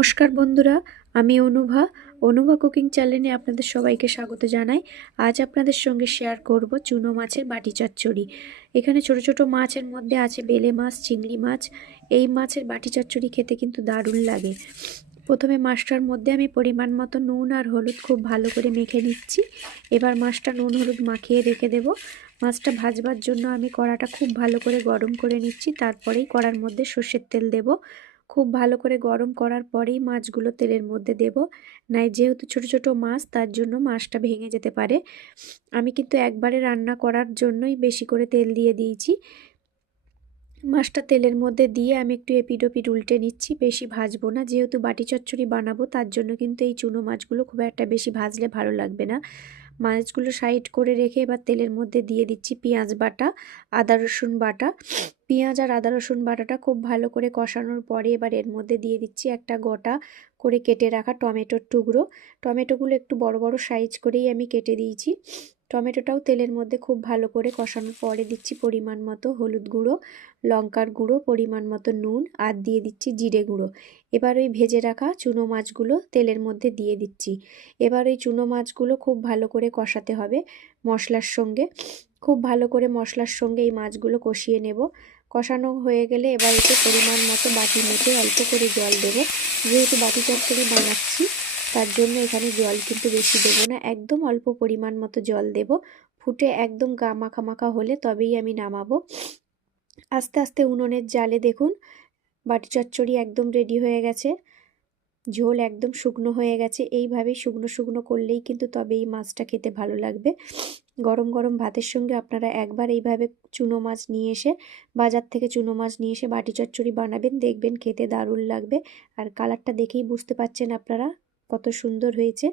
নমস্কার বন্ধুরা, আমি অনুভা। অনুভা কুকিং চ্যানেলে আপনাদের সবাইকে স্বাগত জানাই। আজ আপনাদের সঙ্গে শেয়ার করব চুনো মাছের বাটি চচ্চড়ি। এখানে ছোট ছোট মাছের মধ্যে আছে বেলে মাছ, চিংড়ি মাছ। এই মাছের বাটি চচ্চড়ি খেতে কিন্তু দারুণ লাগে। প্রথমে মাছটার মধ্যে আমি পরিমাণ মতো নুন আর হলুদ খুব ভালো করে মেখে নিচ্ছি। এবার মাছটা নুন হলুদ মাখিয়ে রেখে দেব। মাছটা ভাজবার জন্য আমি কড়াটা খুব ভালো করে গরম করে নিচ্ছি। তারপরেই কড়ার মধ্যে সর্ষের তেল দেব। খুব ভালো করে গরম করার পরেই মাছগুলো তেলের মধ্যে দেব। নাই যেহেতু ছোট ছোট মাছ, তার জন্য মাছটা ভেঙে যেতে পারে। আমি কিন্তু একবারে রান্না করার জন্যই বেশি করে তেল দিয়ে দিয়েছি। মাছটা তেলের মধ্যে দিয়ে আমি একটু এপিড ওপিড উল্টে নিচ্ছি, বেশি ভাজবো না। যেহেতু বাটি চচ্চড়ি বানাবো, তার জন্য কিন্তু এই চুনো মাছগুলো খুব একটা বেশি ভাজলে ভালো লাগবে না। মাছগুলো সাইড করে রেখে এবার তেলের মধ্যে দিয়ে দিচ্ছি পেঁয়াজ বাটা, আদা রসুন বাটা। পেঁয়াজ আর আদা রসুন বাটাটা খুব ভালো করে কষানোর পরে এবার এর মধ্যে দিয়ে দিচ্ছি একটা গোটা করে কেটে রাখা টমেটোর টুকরো। টমেটোগুলো একটু বড় বড় সাইজ করেই আমি কেটে দিয়েছি। টমেটোটাও তেলের মধ্যে খুব ভালো করে কষানোর পরে দিচ্ছি পরিমাণ মতো হলুদ গুঁড়ো, লঙ্কার গুঁড়ো, পরিমাণ মতো নুন আর দিয়ে দিচ্ছি জিরে গুঁড়ো। এবার ওই ভেজে রাখা চুনো মাছগুলো তেলের মধ্যে দিয়ে দিচ্ছি। এবার ওই চুনো মাছগুলো খুব ভালো করে কষাতে হবে মশলার সঙ্গে। খুব ভালো করে মশলার সঙ্গে এই মাছগুলো কষিয়ে নেব। কষানো হয়ে গেলে এবার এতে পরিমাণ মতো বাটি মেটে অল্প করে জল দেবো। যেহেতু বাটি চচ্চড়ি বানাচ্ছি, তার জন্য এখানে জল কিন্তু বেশি দেবো না। একদম অল্প পরিমাণ মতো জল দেব। ফুটে একদম গা মাখা মাখা হলে তবেই আমি নামাবো। আস্তে আস্তে উনুনের জালে দেখুন, বাটি চচ্চড়ি একদম রেডি হয়ে গেছে। ঝোল একদম শুকনো হয়ে গেছে। এইভাবেই শুকনো শুকনো করলেই কিন্তু তবে এই মাছটা খেতে ভালো লাগবে। গরম গরম ভাতের সঙ্গে আপনারা একবার এইভাবে চুনো মাছ নিয়ে এসে, বাজার থেকে চুনো মাছ নিয়ে এসে বাটি চচ্চড়ি বানাবেন, দেখবেন খেতে দারুণ লাগবে। আর কালারটা দেখেই বুঝতে পাচ্ছেন আপনারা কত সুন্দর হয়েছে।